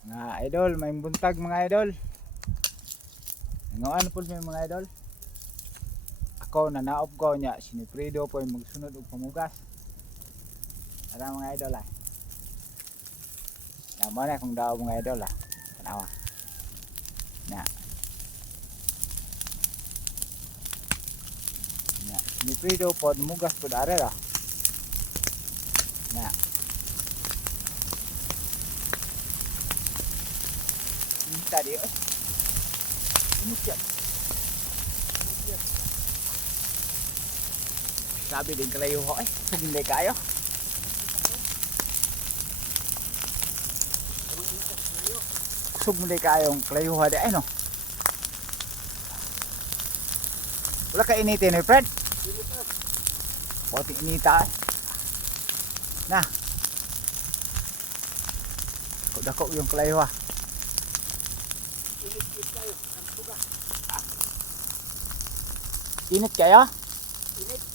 Mga idol, may buntag mga idol. Ngayon po mga idol. Ako nanaop ko niya, siniprido po yung magsunod og pamugas. Tara mga idol ah. Naman na kung daw mga idol ah. Tanawa. Na. Na, siniprido po mugas po dare ah. Na. Tadi oh. Init. Sabi din kalayo ho eh. Hindi kayo. Kusog mo din kayong kalayo ho ay no. Wala ka initin eh Fred. Pati inita eh. Na. Dako yung kalayo ha. Init kayo? Init.